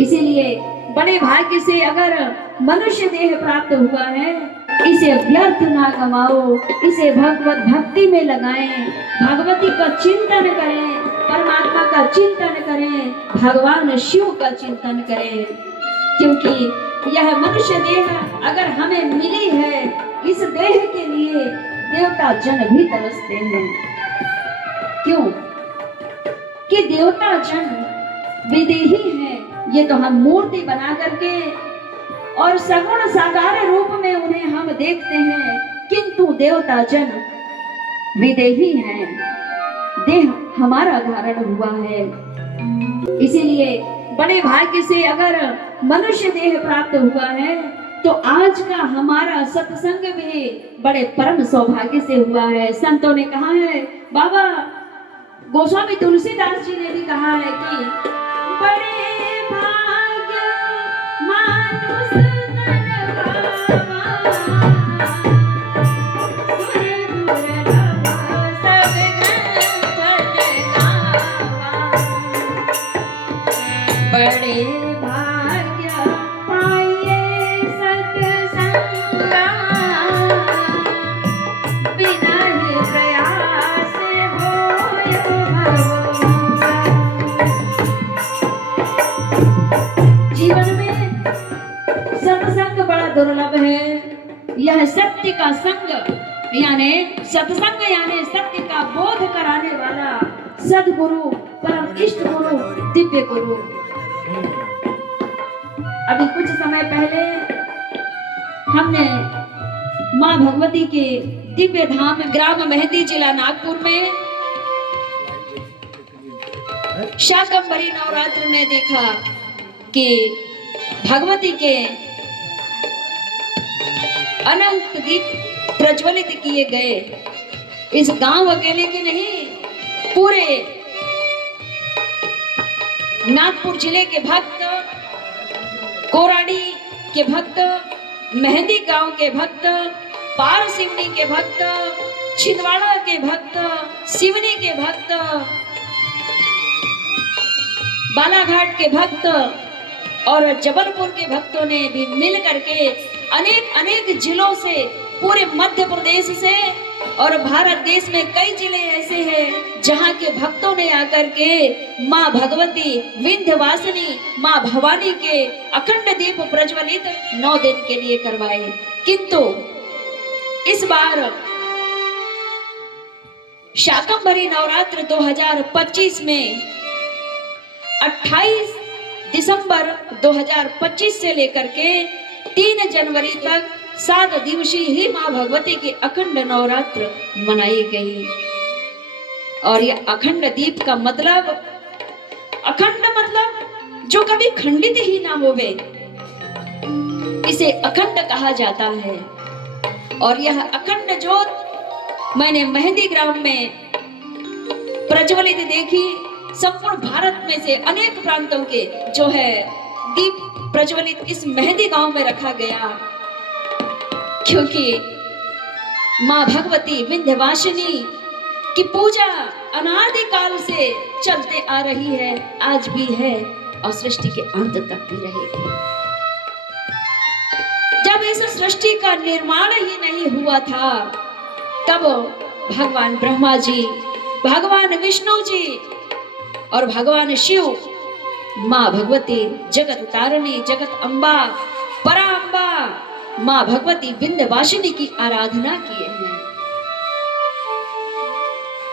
इसीलिए बड़े भाग्य से अगर मनुष्य देह प्राप्त हुआ है, इसे व्यर्थ ना गमाओ, इसे भगवत भक्ति में लगाएं, भगवती का चिंतन करें, परमात्मा का चिंतन करें, भगवान शिव का चिंतन करें। क्योंकि यह मनुष्य देह अगर हमें मिली है, इस देह के लिए देवता जन भी तरसते हैं। क्यों कि देवता जन विदेही हैं, ये तो हम मूर्ति बना करके और सगुण साकार रूप में उन्हें हम देखते हैं, किंतु देवता जन विदेही हैं, देह हमारा धारण हुआ है। इसीलिए बड़े भाग्य से अगर मनुष्य देह प्राप्त हुआ है, तो आज का हमारा सत्संग भी बड़े परम सौभाग्य से हुआ है। संतों ने कहा है, बाबा गोस्वामी तुलसीदास जी ने भी कहा है कि बड़े भाग्य मानुष तन पावा, सुर दुर्लभ सब ग्रंथन गावा। बड़े भाग्य पाइए सत्संगा, बिना ही प्रयास होय भवभंगा। जीवन में सत्संग बड़ा दुर्लभ है। यह सत्य का संग यानी सत्संग यानी सत्य का बोध कराने वाला सदगुरु, परम इष्ट गुरु, दिव्य गुरु। अभी कुछ समय पहले हमने माँ भगवती के दिव्य धाम ग्राम मेहंदी, जिला नागपुर में शाकंभरी नवरात्र में देखा कि भगवती के अनंत दीप प्रज्वलित किए गए। इस गांव अकेले के नहीं, पूरे नागपुर जिले के भक्त, कोराडी के भक्त, मेहंदी गांव के भक्त, पार सिवनी के भक्त, छिंदवाड़ा के भक्त, सिवनी के भक्त, बालाघाट के भक्त और जबलपुर के भक्तों ने भी मिल करके अनेक अनेक जिलों से, पूरे मध्य प्रदेश से और भारत देश में कई जिले ऐसे हैं जहां के भक्तों ने आकर के माँ भगवती विंध्यवासिनी माँ भवानी के अखंड दीप प्रज्वलित 9 दिन के लिए करवाए। किंतु इस बार शाकंभरी नवरात्र 2025 में 28 दिसंबर 2025 से लेकर के 3 जनवरी तक 7 दिवसीय ही माँ भगवती की अखंड नवरात्र मनाई गई। और यह अखंड दीप का मतलब, अखंड मतलब जो कभी खंडित ही ना होवे, इसे अखंड कहा जाता है। और यह अखंड ज्योत मैंने मेहंदी ग्राम में प्रज्वलित देखी। संपूर्ण भारत में से अनेक प्रांतों के जो है दीप प्रज्वलित इस मेहंदी गांव में रखा गया, क्योंकि माँ भगवती विंध्यवासिनी की पूजा अनादि काल से चलते आ रही है, आज भी है और सृष्टि के अंत तक भी रहेगी। जब इस सृष्टि का निर्माण ही नहीं हुआ था, तब भगवान ब्रह्मा जी, भगवान विष्णु जी और भगवान शिव माँ भगवती जगत तारिणी, जगत अम्बा, पराअम्बा माँ भगवती विंध्यवासिनी की आराधना किए हैं।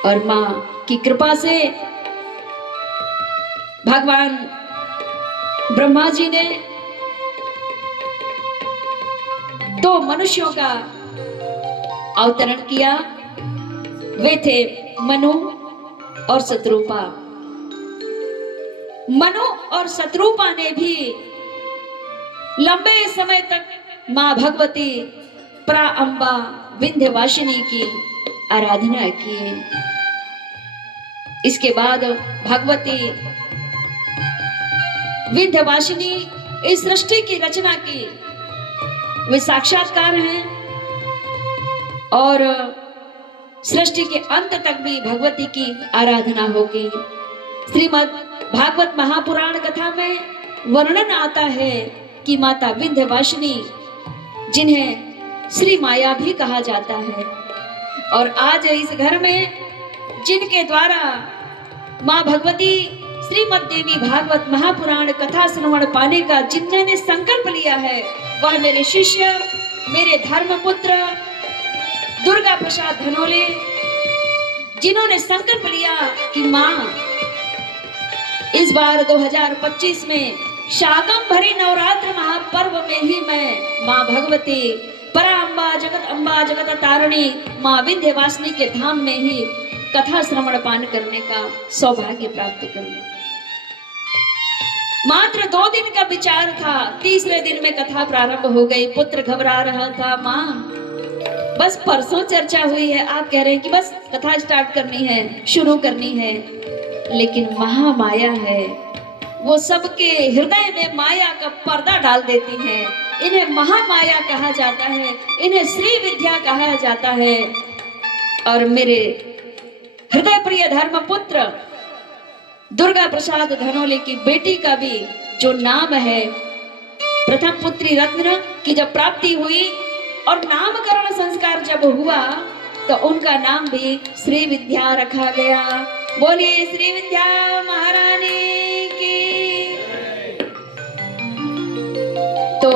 और माँ की कृपा से भगवान ब्रह्मा जी ने 2 मनुष्यों का अवतरण किया। वे थे मनु और शत्रुपा। मनु और शत्रुपा ने भी लंबे समय तक माँ भगवती पराअम्बा विंध्यवासिनी की आराधना की। इसके बाद भगवती विंध्यवासिनी इस सृष्टि की रचना की, वे साक्षात्कार हैं और सृष्टि के अंत तक भी भगवती की आराधना होगी। श्रीमद् भागवत महापुराण कथा में वर्णन आता है कि माता विंध्यवासिनी, जिन्हें श्री माया भी कहा जाता है, और आज इस घर में जिनके द्वारा माँ भगवती श्रीमद् देवी भागवत महापुराण कथा श्रवण पाने का जिन्होंने संकल्प लिया है, वह मेरे शिष्य, मेरे धर्मपुत्र दुर्गा प्रसाद धनोले, जिन्होंने संकल्प लिया कि माँ इस बार 2025 में शाकम भरी नवरात्र महापर्व में ही मैं माँ भगवती पराम्बा जगत अम्बा जगत तारिणी माँ विंध्यवासिनी के धाम में ही कथा श्रवण पान करने का सौभाग्य प्राप्त करूं। मात्र 2 दिन का विचार था, तीसरे दिन में कथा प्रारंभ हो गई। पुत्र घबरा रहा था, माँ बस परसों चर्चा हुई है, आप कह रहे हैं कि बस कथा स्टार्ट करनी है, शुरू करनी है, लेकिन महामाया है, वो सबके हृदय में माया का पर्दा डाल देती है। इन्हें महामाया कहा जाता है, इन्हें श्री विद्या कहा जाता है। और मेरे हृदय प्रिय धर्मपुत्र दुर्गा प्रसाद धनोले की बेटी का भी जो नाम है, प्रथम पुत्री रत्न की जब प्राप्ति हुई और नामकरण संस्कार जब हुआ तो उनका नाम भी श्री विद्या रखा गया। बोलिए श्री विद्या महारानी की। तो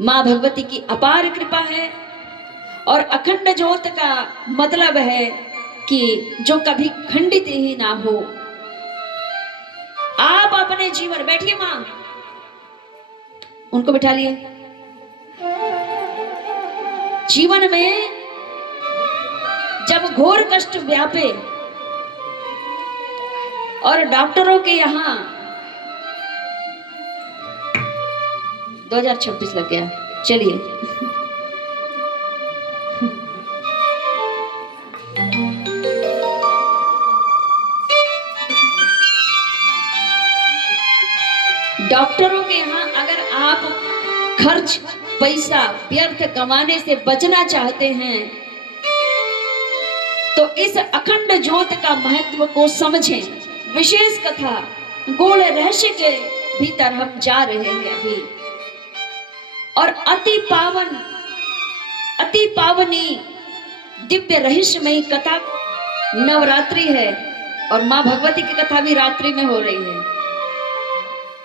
माँ भगवती की अपार कृपा है, और अखंड ज्योत का मतलब है कि जो कभी खंडित ही ना हो। आप अपने जीवन, बैठिए मां, उनको बिठा लिए। जीवन में जब घोर कष्ट व्यापे और डॉक्टरों के यहां 2026 लग गया, चलिए डॉक्टरों के यहाँ अगर आप खर्च पैसा व्यर्थ कमाने से बचना चाहते हैं तो इस अखंड ज्योत का महत्व को समझें। विशेष कथा गूढ़ रहस्य के भीतर हम जा रहे हैं अभी, और अति पावनी दिव्य रहस्यमयी कथा नवरात्रि है, और माँ भगवती की कथा भी रात्रि में हो रही है।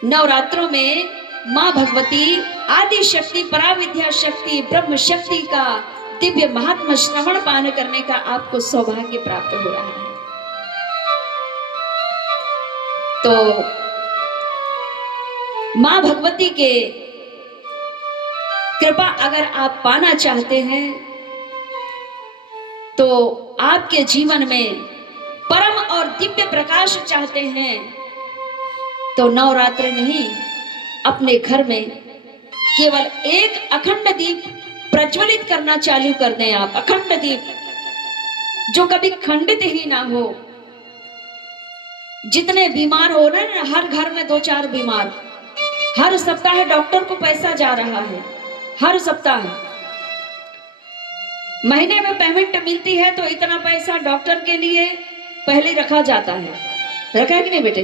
नवरात्रों में माँ भगवती आदि शक्ति, पराविद्या शक्ति, ब्रह्म शक्ति का दिव्य महात्मा श्रवण पान करने का आपको सौभाग्य प्राप्त हो रहा है। तो माँ भगवती के कृपा अगर आप पाना चाहते हैं तो आपके जीवन में परम और दिव्य प्रकाश चाहते हैं तो नवरात्र नहीं, अपने घर में केवल एक अखंड दीप प्रज्वलित करना चालू कर दें। आप अखंड दीप जो कभी खंडित ही ना हो। जितने बीमार हो रहे हैं, हर घर में 2-4 बीमार, हर सप्ताह डॉक्टर को पैसा जा रहा है, हर सप्ताह महीने में पेमेंट मिलती है तो इतना पैसा डॉक्टर के लिए पहले रखा जाता है। रखा है कि नहीं बेटे?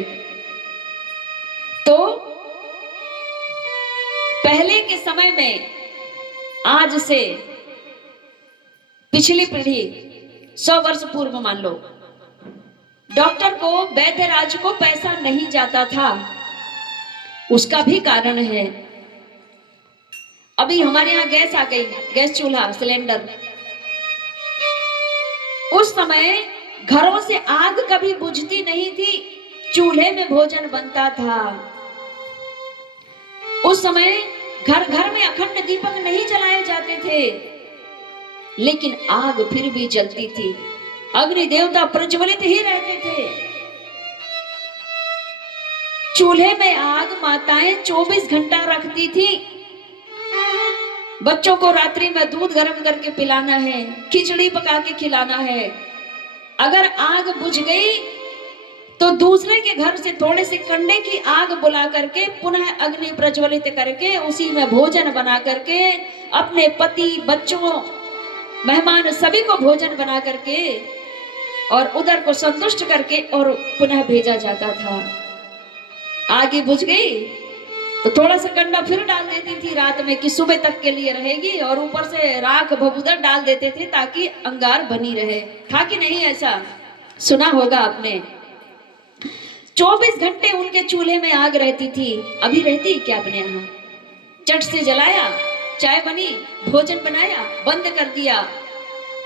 तो पहले के समय में, आज से पिछली पीढ़ी 100 वर्ष पूर्व मान लो, डॉक्टर को, वैद्यराज को पैसा नहीं जाता था। उसका भी कारण है, अभी हमारे यहाँ गैस आ गई, गैस चूल्हा सिलेंडर। उस समय घरों से आग कभी बुझती नहीं थी, चूल्हे में भोजन बनता था। उस समय घर घर में अखंड दीपक नहीं जलाए जाते थे, लेकिन आग फिर भी जलती थी, अग्नि देवता प्रज्वलित ही रहते थे। चूल्हे में आग माताएं 24 घंटा रखती थी। बच्चों को रात्रि में दूध गर्म करके पिलाना है, खिचड़ी पका के खिलाना है। अगर आग बुझ गई तो दूसरे के घर से थोड़े से कंडे की आग बुला करके पुनः अग्नि प्रज्वलित करके उसी में भोजन बना करके अपने पति, बच्चों, मेहमान सभी को भोजन बना करके और उदर को संतुष्ट करके और पुनः भेजा जाता था। आगे बुझ गई तो थोड़ा सा कंडा फिर डाल देती थी रात में कि सुबह तक के लिए रहेगी, और ऊपर से राख भभूदर डाल देते थे ताकि अंगार बनी रहे। था कि नहीं ऐसा? सुना होगा आपने। 24 घंटे उनके चूल्हे में आग रहती थी। अभी रहती क्या अपने यहाँ? चट से जलाया, चाय बनी, भोजन बनाया, बंद कर दिया।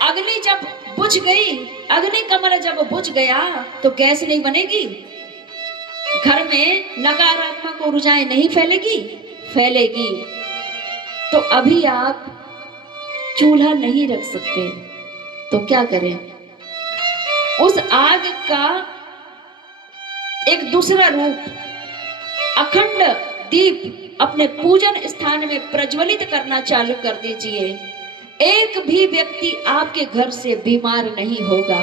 अग्नि जब बुझ गई, अग्नि कमल जब बुझ गया तो गैस नहीं बनेगी, घर में नकारात्मक ऊर्जाएं नहीं फैलेगी? फैलेगी। तो अभी आप चूल्हा नहीं रख सकते तो क्या करें? उस आग का एक दूसरा रूप अखंड दीप अपने पूजन स्थान में प्रज्वलित करना चालू कर दीजिए। एक भी व्यक्ति आपके घर से बीमार नहीं होगा।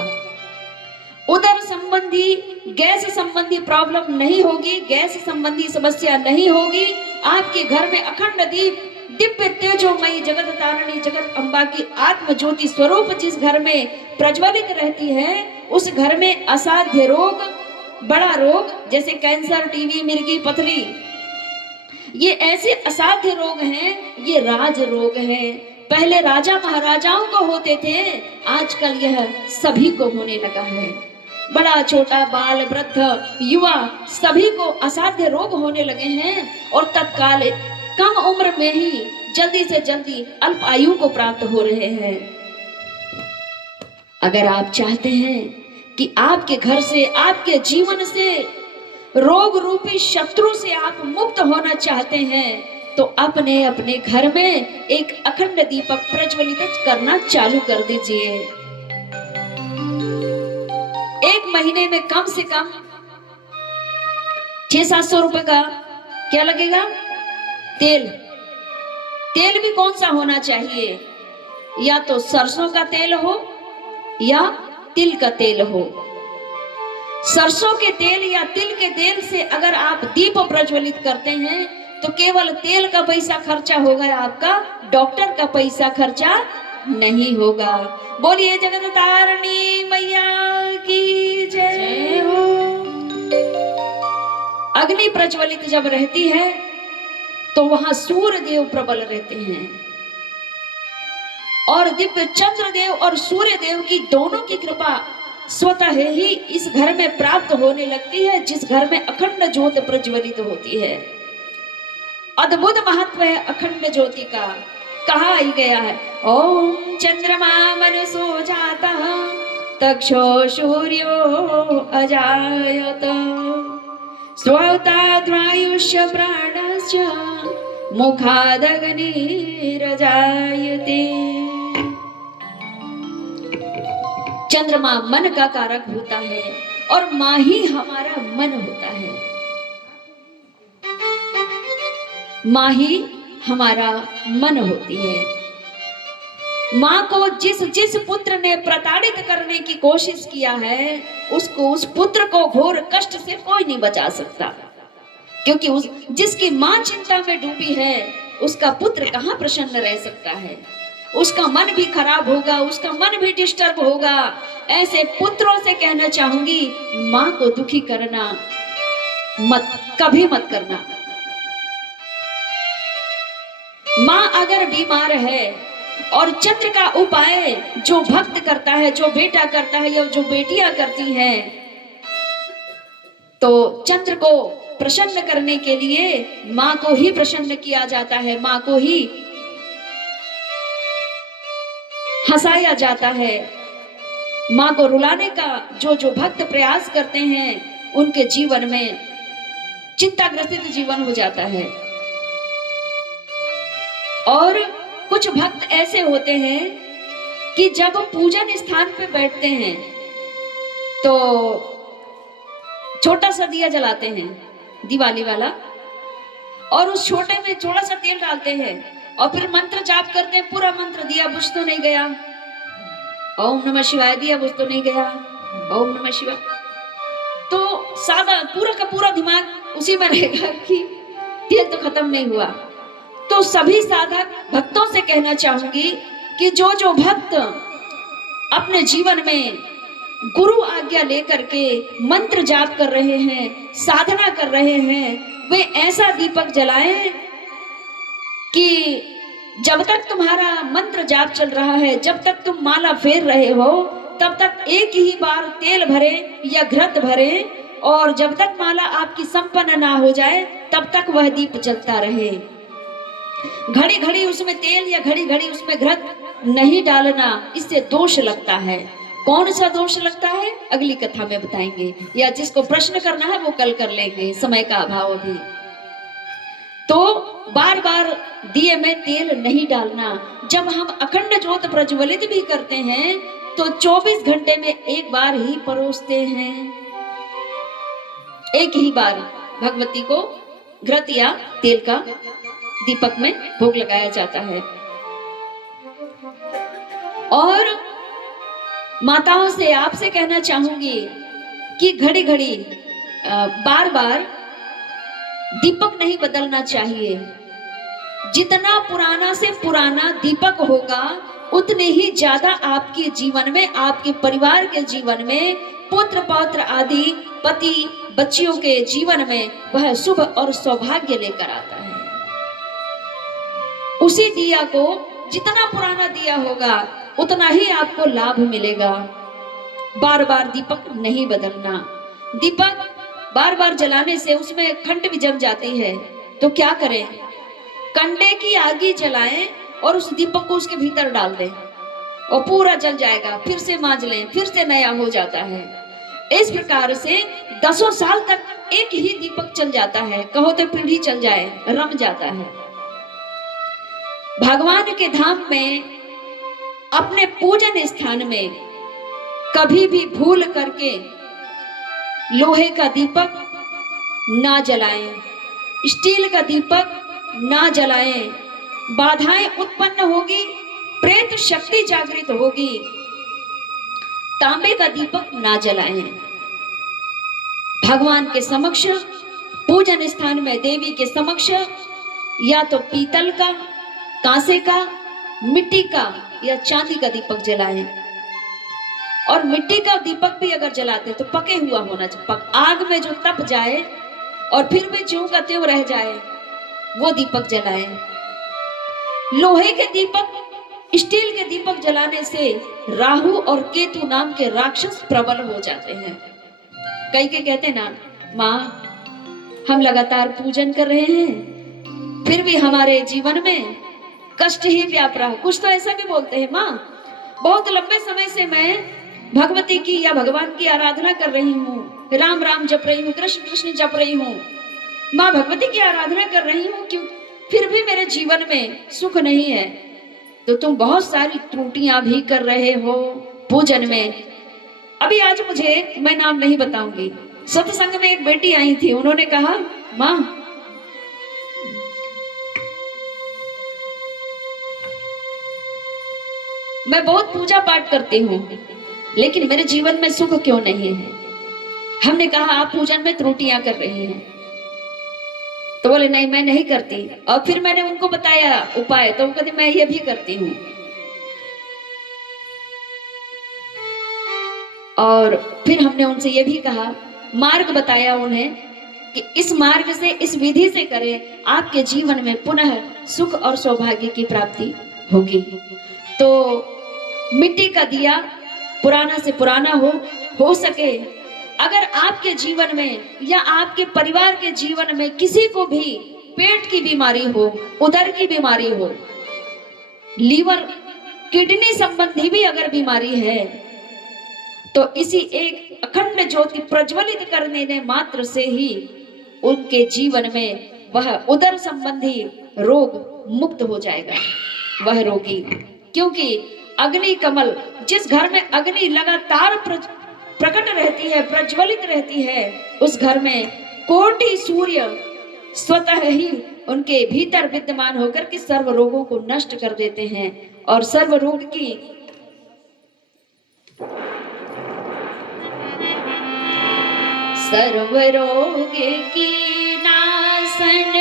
उदर संबंधी, गैस संबंधी प्रॉब्लम नहीं होगी, गैस संबंधी समस्या नहीं होगी। आपके घर में अखंड दीप, दिव्य तेजोमयी जगत तारिणी जगत अम्बा की आत्म ज्योति स्वरूप जिस घर में प्रज्वलित रहती है, उस घर में असाध्य रोग, बड़ा रोग जैसे कैंसर, टीबी, मिर्गी, पथरी, ये ऐसे असाध्य रोग हैं, ये राज रोग हैं। पहले राजा महाराजाओं को होते थे, आजकल यह सभी को होने लगा है। बड़ा छोटा, बाल, वृद्ध, युवा, सभी को असाध्य रोग होने लगे हैं और तत्काल कम उम्र में ही जल्दी से जल्दी अल्प आयु को प्राप्त हो रहे हैं। अगर आप चाहते हैं कि आपके घर से, आपके जीवन से, रोग रूपी शत्रु से आप मुक्त होना चाहते हैं, तो अपने अपने घर में एक अखंड दीपक प्रज्वलित करना चालू कर दीजिए। एक महीने में कम से कम 600-700 रुपए का क्या लगेगा? तेल। तेल भी कौन सा होना चाहिए? या तो सरसों का तेल हो या तिल का तेल हो। सरसों के तेल या तिल के तेल से अगर आप दीप प्रज्वलित करते हैं तो केवल तेल का पैसा खर्चा होगा आपका, डॉक्टर का पैसा खर्चा नहीं होगा। बोलिए जगत तारिणी मैया की जय हो। अग्नि प्रज्वलित जब रहती है तो वहां सूर्य देव प्रबल रहते हैं, और दिव्य चंद्र देव और सूर्य देव की दोनों की कृपा स्वतः ही इस घर में प्राप्त होने लगती है, जिस घर में अखंड ज्योति प्रज्वलित होती है। अद्भुत महत्व है अखंड ज्योति का। कहा ही गया है, ओम चंद्रमा मनसो जाता तक्षो सूर्यो अजायत स्वताद्वायुष्य प्राणस्य मुखादग्निरजायते। चंद्रमा मन का कारक होता है और माँ ही हमारा मन होता है। माँ ही हमारा मन होती है। माँ को जिस जिस पुत्र ने प्रताड़ित करने की कोशिश किया है, उसको, उस पुत्र को घोर कष्ट से कोई नहीं बचा सकता, क्योंकि जिसकी माँ चिंता में डूबी है, उसका पुत्र कहाँ प्रसन्न रह सकता है। उसका मन भी खराब होगा, उसका मन भी डिस्टर्ब होगा। ऐसे पुत्रों से कहना चाहूंगी, माँ को दुखी करना मत, कभी मत करना। माँ अगर बीमार है और चंद्र का उपाय जो भक्त करता है, जो बेटा करता है या जो बेटियां करती हैं, तो चंद्र को प्रसन्न करने के लिए माँ को ही प्रसन्न किया जाता है, माँ को ही हंसाया जाता है। माँ को रुलाने का जो जो भक्त प्रयास करते हैं, उनके जीवन में चिंताग्रसित जीवन हो जाता है। और कुछ भक्त ऐसे होते हैं कि जब पूजन स्थान पे बैठते हैं तो छोटा सा दिया जलाते हैं, दिवाली वाला, और उस छोटे में थोड़ा सा तेल डालते हैं और फिर मंत्र जाप करते हैं। पूरा मंत्र दिया बुझ तो नहीं गया, ओम नमः शिवाय दिया बुझ तो नहीं गया, ओम नमः शिवाय, तो सादा पूरा का पूरा दिमाग उसी में रहेगा कि तेल तो खत्म नहीं हुआ। तो सभी साधक भक्तों से कहना चाहूंगी कि जो जो भक्त अपने जीवन में गुरु आज्ञा लेकर के मंत्र जाप कर रहे हैं, साधना कर रहे हैं, वे ऐसा दीपक जलाएं कि जब तक तुम्हारा मंत्र जाप चल रहा है, जब तक तुम माला फेर रहे हो, तब तक एक ही बार तेल भरे या घृत भरे, और जब तक माला आपकी संपन्न ना हो जाए तब तक वह दीप जलता रहे। घड़ी घड़ी उसमें तेल या घड़ी घड़ी उसमें घृत नहीं डालना, इससे दोष लगता है। कौन सा दोष लगता है अगली कथा में बताएंगे, या जिसको प्रश्न करना है वो कल कर लेंगे, समय का अभाव भी। तो बार बार दिए में तेल नहीं डालना। जब हम अखंड ज्योत प्रज्वलित भी करते हैं तो 24 घंटे में एक बार ही परोसते हैं, एक ही बार भगवती को घृत या तेल का दीपक में भोग लगाया जाता है। और माताओं से आपसे कहना चाहूंगी कि घड़ी घड़ी बार बार दीपक नहीं बदलना चाहिए। जितना पुराना से पुराना दीपक होगा उतने ही ज्यादा आपके जीवन में, आपके परिवार के जीवन में, पुत्र पौत्र आदि पति बच्चियों के जीवन में वह शुभ और सौभाग्य लेकर आता है। उसी दिया को जितना पुराना दिया होगा उतना ही आपको लाभ मिलेगा। बार बार दीपक नहीं बदलना। दीपक बार बार जलाने से उसमें खंड भी जम जाती है, तो क्या करें, कंडे की आगी जलाएं और उस दीपक को उसके भीतर डाल दें और पूरा जल जाएगा, फिर से मांज लें, फिर से नया हो जाता है। इस प्रकार से 10 साल तक एक ही दीपक चल जाता है, कहो तो पीढ़ी चल जाए, रम जाता है। भगवान के धाम में, अपने पूजन स्थान में कभी भी भूल करके लोहे का दीपक ना जलाएं, स्टील का दीपक ना जलाएं। बाधाएं उत्पन्न होगी, प्रेत शक्ति जागृत होगी। तांबे का दीपक ना जलाएं। भगवान के समक्ष, पूजन स्थान में देवी के समक्ष या तो पीतल का, कांसे का, मिट्टी का या चांदी का दीपक जलाएं। और मिट्टी का दीपक भी अगर जलाते तो पके हुआ होना चाहिए, आग में जो तप जाए और फिर भी ज्यों का त्यों रह जाए, वो दीपक जलाएं। लोहे के दीपक, स्टील के दीपक जलाने से राहु और केतु नाम के राक्षस प्रबल हो जाते हैं। कई के कहते ना, माँ हम लगातार पूजन कर रहे हैं फिर भी हमारे जीवन में कष्ट ही व्याप रहा। कुछ तो ऐसा भी बोलते हैं, माँ बहुत लंबे समय से मैं भगवती की या भगवान की आराधना कर रही हूँ, राम राम जप रही हूँ, कृष्ण कृष्ण जप रही हूँ, माँ भगवती की आराधना कर रही हूँ, क्यों फिर भी मेरे जीवन में सुख नहीं है। तो तुम बहुत सारी त्रुटियां भी कर रहे हो पूजन में। अभी आज मुझे, मैं नाम नहीं बताऊंगी, सत्संग में एक बेटी आई थी, उन्होंने कहा, माँ मैं बहुत पूजा पाठ करती हूँ लेकिन मेरे जीवन में सुख क्यों नहीं है। हमने कहा आप पूजन में त्रुटियां कर रही हैं। तो बोले नहीं मैं नहीं करती। और फिर मैंने उनको बताया उपाय, तो वो कहते मैं ये भी करती हूँ। और फिर हमने उनसे ये भी कहा, मार्ग बताया उन्हें कि इस मार्ग से, इस विधि से करें, आपके जीवन में पुनः सुख और सौभाग्य की प्राप्ति होगी। तो मिट्टी का दिया पुराना से पुराना हो सके, अगर आपके जीवन में या आपके परिवार के जीवन में किसी को भी पेट की बीमारी हो, उदर की बीमारी हो, लीवर किडनी संबंधी भी अगर बीमारी है, तो इसी एक अखंड ज्योति प्रज्वलित करने ने मात्र से ही उनके जीवन में वह उदर संबंधी रोग मुक्त हो जाएगा, वह रोगी। क्योंकि अग्नि कमल, जिस घर में अग्नि लगातार प्रकट रहती है, प्रज्वलित रहती है, उस घर में कोटि सूर्य स्वतः ही उनके भीतर विद्यमान होकर के सर्व रोगों को नष्ट कर देते हैं। और सर्व रोग की सर्व रोग की नाशनहारी,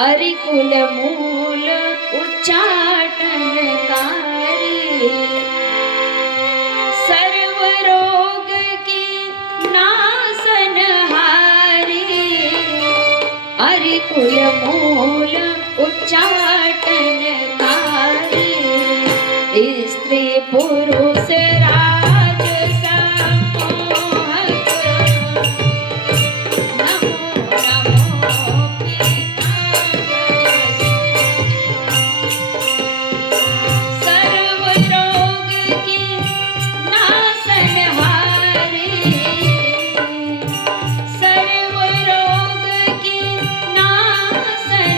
अरिकुल मूल उच्चाटनकारी, अरि कुल मूल उच्चाटनकारी, स्त्री पुरुष राज सम्मोहक, नमो नमो सर्व रोग की नाशनहारी, सर्व रोग की नाशनहारी,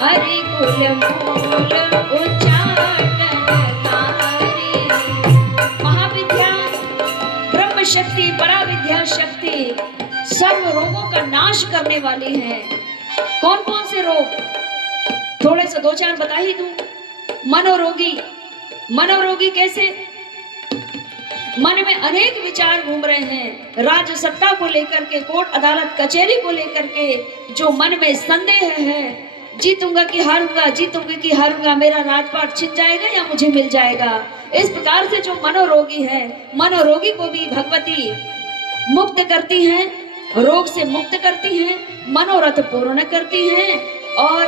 हरि कुल मूल उच्चाटनकारी। महाविद्या ब्रह्म शक्ति पराविद्या शक्ति सर्व रोगों का नाश करने वाली है। कौन कौन से रोग, थोड़े से दो चार बता ही दूं। मनोरोगी, मनोरोगी कैसे? मन में अनेक विचार घूम रहे हैं, राज सत्ता को लेकर के, कोर्ट अदालत कचहरी को लेकर के जो मन में संदेह है, जीतूंगा कि हारूंगा, जीतूंगा कि हारूंगा, मेरा राजपाट छिन जाएगा या मुझे मिल जाएगा। इस प्रकार से जो मनोरोगी है, मनोरोगी को भी भगवती मुक्त करती हैं, रोग से मुक्त करती हैं, मनोरथ पूर्ण करती हैं। और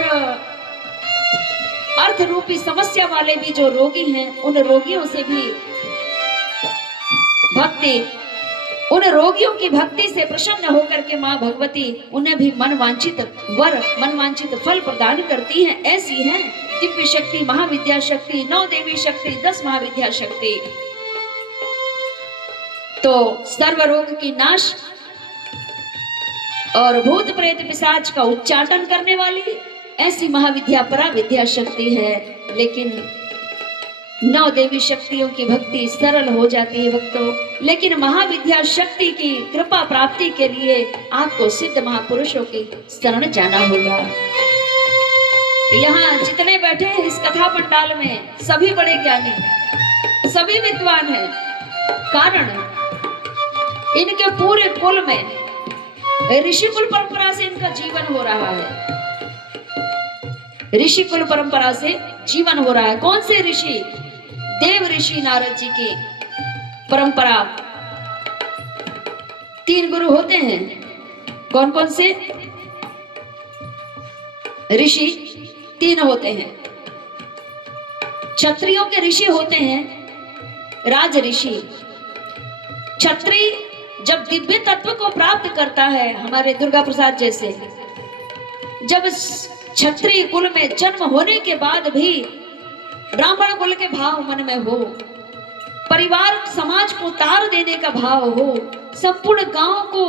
अर्थ रूपी समस्या वाले भी जो रोगी हैं, उन रोगियों से भी भक्ति, उन रोगियों की भक्ति से प्रसन्न होकर के माँ भगवती उन्हें भी मनवांछित वर, मनवांछित फल प्रदान करती हैं। ऐसी हैं दिव्य शक्ति, महाविद्या शक्ति, 9 देवी शक्ति, 10 महाविद्या शक्ति। तो सर्व रोग की नाश और भूत प्रेत पिशाच का उच्चाटन करने वाली ऐसी महाविद्या पराविद्या शक्ति है। लेकिन 9 देवी शक्तियों की भक्ति सरल हो जाती है भक्तों, लेकिन महाविद्या शक्ति की कृपा प्राप्ति के लिए आपको सिद्ध महापुरुषों की शरण जाना होगा। यहाँ जितने बैठे हैं इस कथा पंडाल में सभी बड़े ज्ञानी, सभी विद्वान हैं। कारण इनके पूरे कुल में ऋषि कुल परंपरा से इनका जीवन हो रहा है, ऋषि कुल परंपरा से जीवन हो रहा है। कौन से ऋषि? देव ऋषि नारद जी की परंपरा। 3 गुरु होते हैं। कौन कौन से ऋषि? 3 होते हैं। क्षत्रियों के ऋषि होते हैं राज ऋषि। क्षत्रिय जब दिव्य तत्व को प्राप्त करता है, हमारे दुर्गा प्रसाद जैसे, जब क्षत्रिय कुल में जन्म होने के बाद भी ब्राह्मण कुल के भाव मन में हो, परिवार समाज को तार देने का भाव हो, संपूर्ण गांव को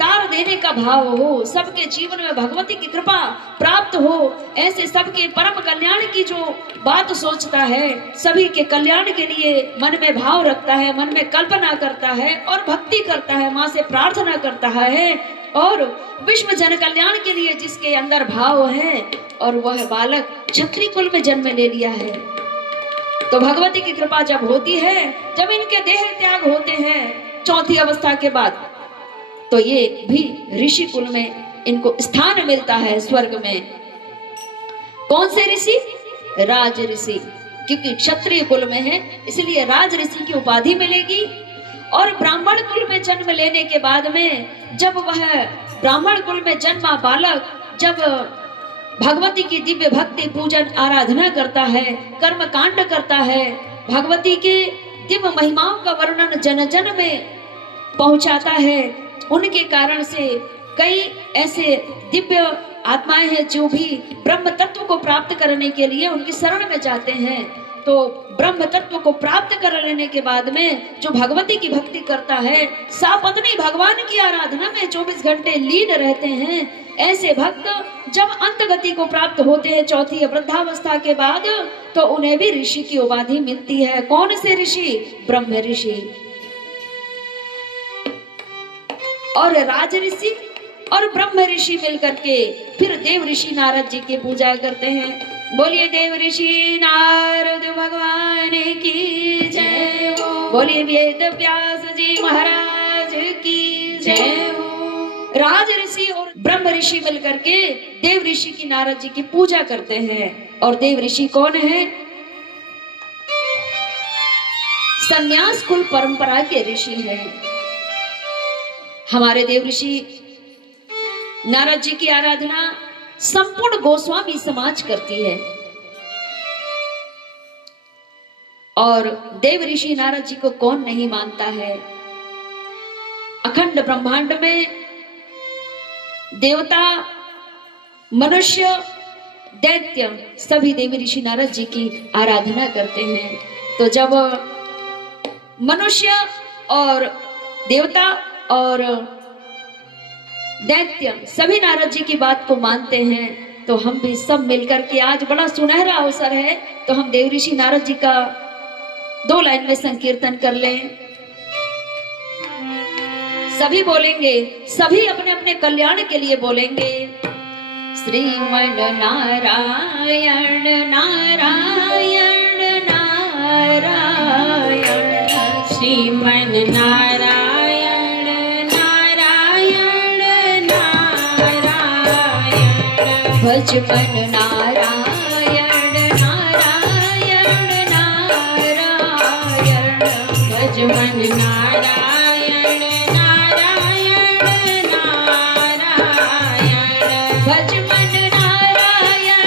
तार देने का भाव हो, सबके जीवन में भगवती की कृपा प्राप्त हो, ऐसे सबके परम कल्याण की जो बात सोचता है, सभी के कल्याण के लिए मन में भाव रखता है, मन में कल्पना करता है और भक्ति करता है, माँ से प्रार्थना करता है और विश्व जन कल्याण के लिए जिसके अंदर भाव है, और वह बालक क्षत्रिय कुल में जन्म ले लिया है, तो भगवती की कृपा जब होती है, जब इनके देह त्याग होते हैं 4थी अवस्था के बाद, तो ये भी ऋषि कुल में इनको स्थान मिलता है स्वर्ग में। कौन से ऋषि? राज ऋषि, क्योंकि क्षत्रिय कुल में है इसलिए राज ऋषि की उपाधि मिलेगी। और ब्राह्मण कुल में जन्म लेने के बाद में, जब वह ब्राह्मण कुल में जन्मा बालक जब भगवती की दिव्य भक्ति पूजन आराधना करता है, कर्म कांड करता है, भगवती के दिव्य महिमाओं का वर्णन जन जन में पहुंचाता है, उनके कारण से कई ऐसे दिव्य आत्माएं हैं जो भी ब्रह्म तत्व को प्राप्त करने के लिए उनकी शरण में जाते हैं। तो ब्रह्म तत्व को प्राप्त कर लेने के बाद में जो भगवती की भक्ति करता है, सापत्नी भगवान की आराधना में 24 घंटे लीन रहते हैं, ऐसे भक्त जब अंत गति को प्राप्त होते हैं 4थी वृद्धावस्था के बाद, तो उन्हें भी ऋषि की उपाधि मिलती है। कौन से ऋषि? ब्रह्म ऋषि और राज ऋषि और ब्रह्म ऋषि मिलकर के फिर देव ऋषि नारद जी की पूजा करते हैं। बोलिए देव ऋषि नारद भगवान की जय हो, बोलिए वेद व्यास जी महाराज की जय हो। राज ऋषि और ब्रह्म ऋषि मिलकर के देव ऋषि की नारद जी की पूजा करते हैं। और देव ऋषि कौन है? संन्यास कुल परंपरा के ऋषि हैं हमारे देव ऋषि। नारद जी की आराधना संपूर्ण गोस्वामी समाज करती है और देव ऋषि नारद जी को कौन नहीं मानता है। अखंड ब्रह्मांड में देवता, मनुष्य, दैत्य सभी देवी ऋषि नारद जी की आराधना करते हैं। तो जब मनुष्य और देवता और दैत्य सभी नारद जी की बात को मानते हैं, तो हम भी सब मिलकर के आज बड़ा सुनहरा अवसर है, तो हम देव ऋषि नारद जी का 2 लाइन में संकीर्तन कर लें। सभी बोलेंगे, सभी अपने अपने कल्याण के लिए बोलेंगे। श्रीमन नारायण नारायण नारायण, श्रीमन नारायण नारायण नारायण, भजमन नारायण नारायण नारायण, भजमन नारायण नारायण नारायण, भजमन नारायण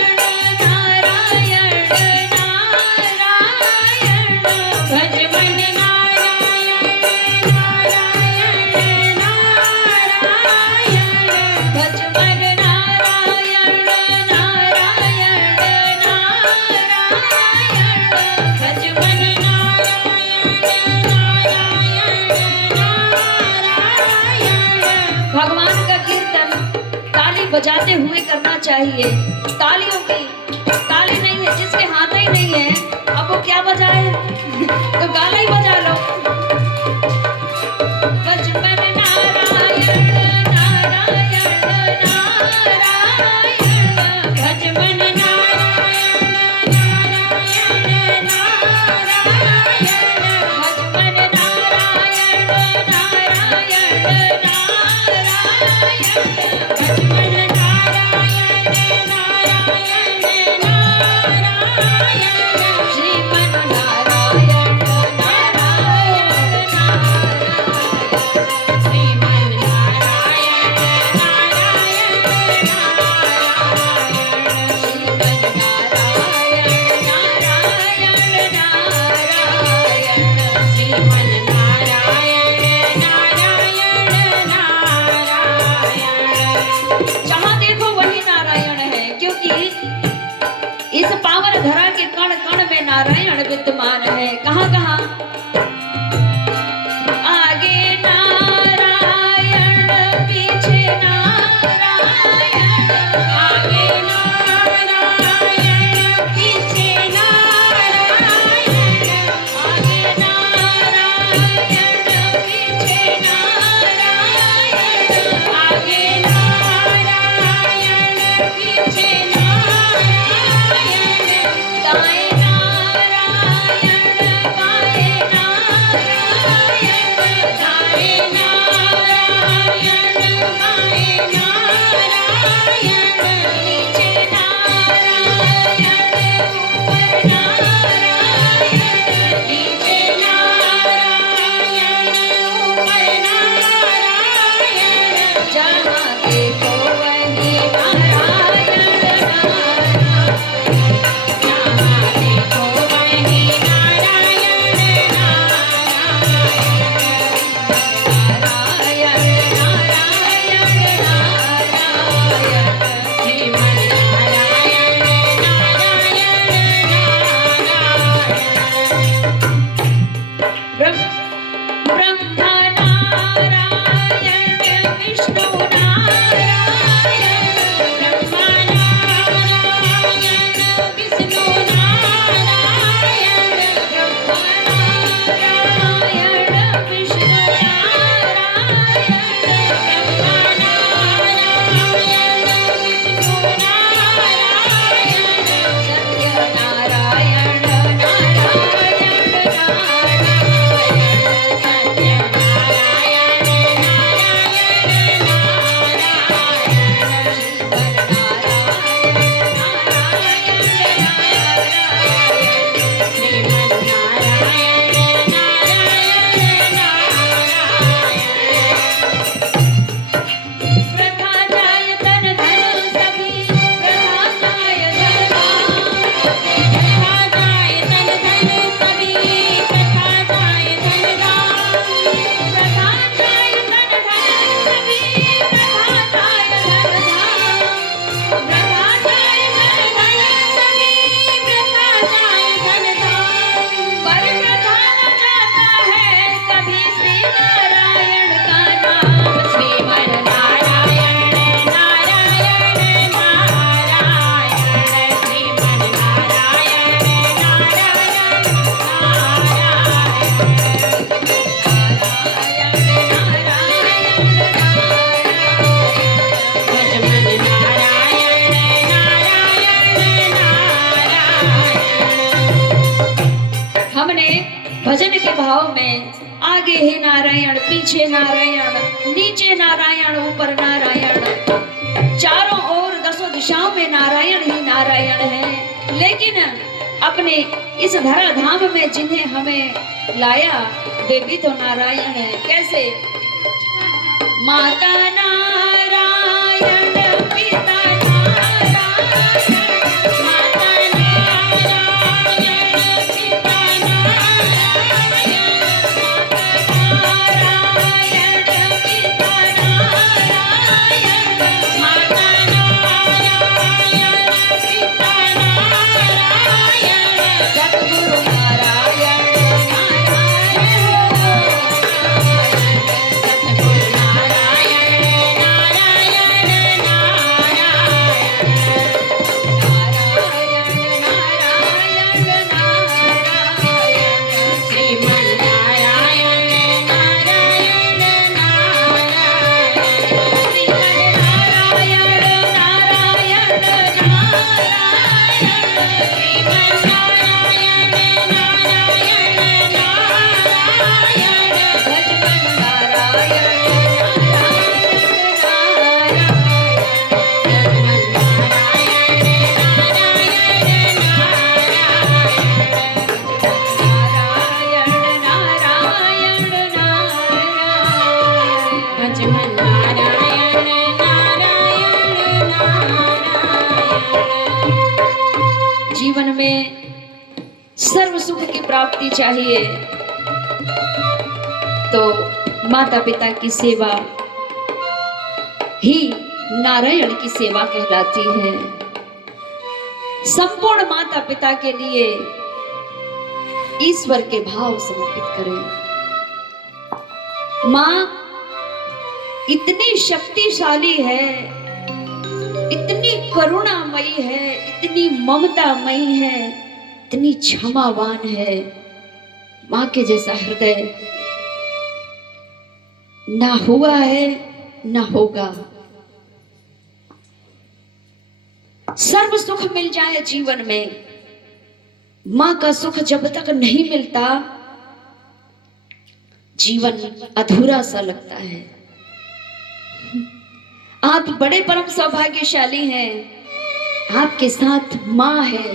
नारायण नारायण, भजमन नारायण नारायण नारायण, भजमन नारायण नारायण नारायण, भजमन नारायण नारायण। भगवान का कीर्तन ताली बजाते हुए करना चाहिए। तालियों की ताली नहीं है, जिसके हाथ ही नहीं है, अब वो क्या बजाए, तो गाना ही बजा लो। भजमन नारायण नारायण नारायण, भजमन नारायण नारायण नारायण, भजमन नारायण नारायण नारायण, भजमन नारायण नारायण नारायण, श्रीमन नारायण नारायण नारायण, श्रीमन नारायण नारायण नारायण, श्रीमन नारायण नारायण नारायण, श्रीमन नारायण नारायण नारायण। जहाँ देखो वही नारायण है, क्योंकि इस पावन धरा के कण कण में नारायण विद्यमान है। कहाँ कहाँ? आगे नारायण, पीछे नारायण, आगे नारायण पीछे नारायण, आगे नारायण, पीछे नारायण, आगे नारायण पीछे नारायण, दाएं नारायण, बाएं नारायण, दाएं नारायण बाएं नारायण, नीचे नारायण, ऊपर नारायण, नीचे नारायण ऊपर नारायण, जहाँ देखो वही नारायण नारायण, जहाँ देखो वहीं नारायण नारायण, नारायण नारायण नारायण, श्रीमन नारायण नारायण नारायण, ब्रह्मा नारायण, विष्णु नारायण, में आगे है नारायण, पीछे नारायण, नीचे नारायण, ऊपर नारायण, चारों ओर दसों दिशाओं में नारायण ही नारायण है। लेकिन अपने इस धराधाम में जिन्हें हमें लाया वे भी तो नारायण है। कैसे? माता नारायण, पिता नारायण, माता नारायण, पिता नारायण, नारायण, पिता नारायण, माता नारायण, पिता नारायण, सद्गुरु नारायण, सद्गुरु नारायण, नारायण, नारायण, नारायण, श्रीमन नारायण, नारायण, नारायण, श्रीमन नारायण, नारायण, नारायण, श्रीमन नारायण, नारायण, नारायण, भजमन नारायण, भजमन नारायण, नारायण, नारायण। जीवन में सर्व सुख की प्राप्ति चाहिए तो माता पिता की सेवा ही नारायण की सेवा कहलाती है। संपूर्ण माता पिता के लिए ईश्वर के भाव समर्पित करें। मां इतनी शक्तिशाली है, इतनी करुणामयी है, इतनी ममतामयी है, इतनी क्षमावान है। मां के जैसा हृदय ना हुआ है ना होगा। सर्व सुख मिल जाए जीवन में, मां का सुख जब तक नहीं मिलता जीवन अधूरा सा लगता है। आप बड़े परम सौभाग्यशाली हैं, आपके साथ मां है।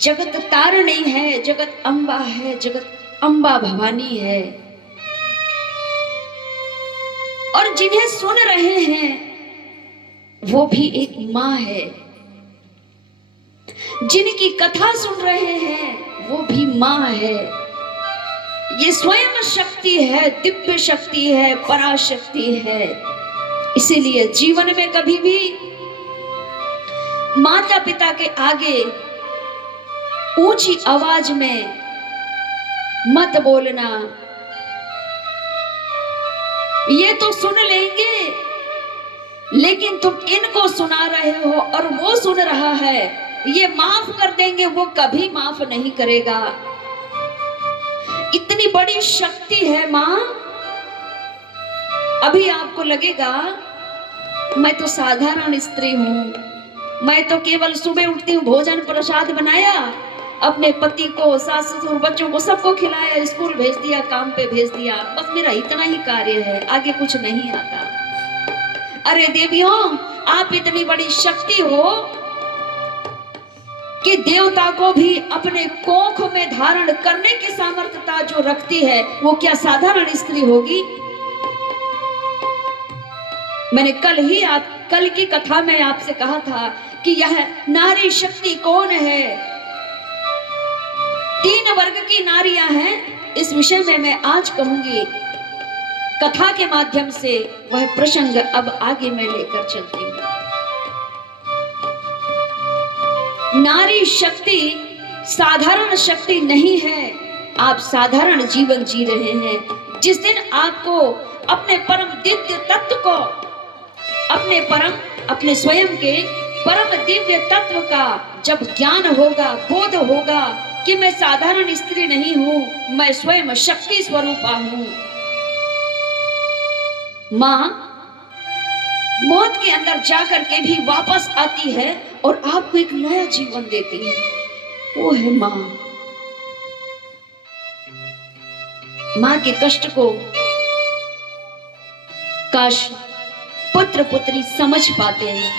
जगत तारिणी है, जगत अम्बा है, जगत अम्बा भवानी है। और जिन्हें सुन रहे हैं वो भी एक मां है, जिनकी कथा सुन रहे हैं वो भी मां है। ये स्वयं शक्ति है, दिव्य शक्ति है, पराशक्ति है। इसीलिए जीवन में कभी भी माता पिता के आगे ऊंची आवाज में मत बोलना। ये तो सुन लेंगे लेकिन तुम इनको सुना रहे हो और वो सुन रहा है, ये माफ कर देंगे, वो कभी माफ नहीं करेगा। इतनी बड़ी शक्ति है मां। अभी आपको लगेगा मैं तो साधारण स्त्री हूं, मैं तो केवल सुबह उठती हूँ, भोजन प्रसाद बनाया, अपने पति को, सास ससुर, बच्चों को सबको खिलाया, स्कूल भेज दिया, काम पे भेज दिया, बस मेरा इतना ही कार्य है, आगे कुछ नहीं आता। अरे देवियों, आप इतनी बड़ी शक्ति हो कि देवता को भी अपने कोख में धारण करने की सामर्थ्यता जो रखती है, वो क्या साधारण स्त्री होगी? मैंने कल की कथा में आपसे कहा था कि यह नारी शक्ति कौन है। 3 वर्ग की नारियां हैं। इस विषय में मैं आज कहूंगी, कथा के माध्यम से वह प्रसंग अब आगे मैं लेकर चलती हूँ। नारी शक्ति साधारण शक्ति नहीं है। आप साधारण जीवन जी रहे हैं। जिस दिन आपको अपने परम दिव्य तत्व को, अपने स्वयं के परम दिव्य तत्व का जब ज्ञान होगा, बोध होगा कि मैं साधारण स्त्री नहीं हूं, मैं स्वयं शक्ति स्वरूपा हूं। मां मौत के अंदर जाकर के भी वापस आती है और आपको एक नया जीवन देती है, वो है मां। मां के कष्ट को काश पुत्र पुत्री समझ पाते हैं।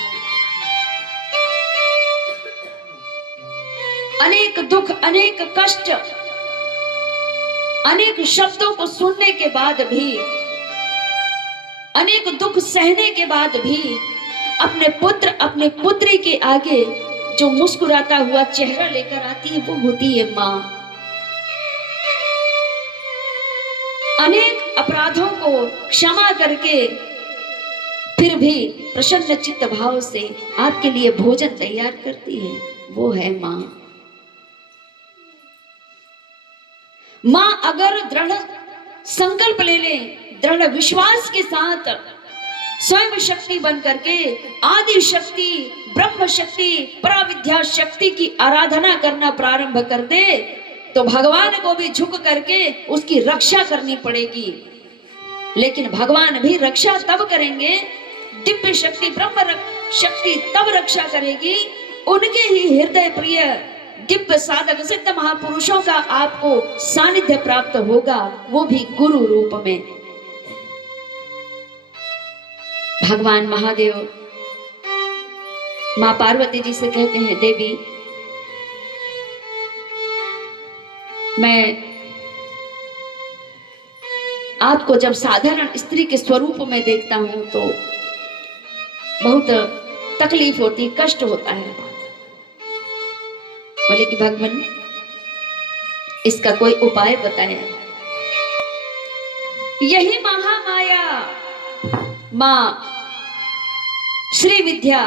अनेक दुख, अनेक कष्ट, अनेक शब्दों को सुनने के बाद भी, अनेक दुख सहने के बाद भी अपने पुत्र, अपने पुत्री के आगे जो मुस्कुराता हुआ चेहरा लेकर आती है वो होती है मां। अनेक अपराधों को क्षमा करके फिर भी प्रसन्न चित्त भाव से आपके लिए भोजन तैयार करती है, वो है मां। मां अगर दृढ़ संकल्प ले ले, दृढ़ विश्वास के साथ स्वयं शक्ति बन करके आदि शक्ति, ब्रह्म शक्ति, पराविद्या शक्ति की आराधना करना प्रारंभ कर दे तो भगवान को भी झुक करके उसकी रक्षा करनी पड़ेगी। लेकिन भगवान भी रक्षा तब करेंगे, दिव्य शक्ति, ब्रह्म शक्ति तब रक्षा करेगी, उनके ही हृदय प्रिय दिव्य साधक सिद्ध महापुरुषों का आपको सानिध्य प्राप्त होगा, वो भी गुरु रूप में। भगवान महादेव मां पार्वती जी से कहते हैं, देवी मैं आपको जब साधारण स्त्री के स्वरूप में देखता हूं तो बहुत तकलीफ होती, कष्ट होता है। बोले कि भगवान इसका कोई उपाय बताएं। यही महामाया मां श्री विद्या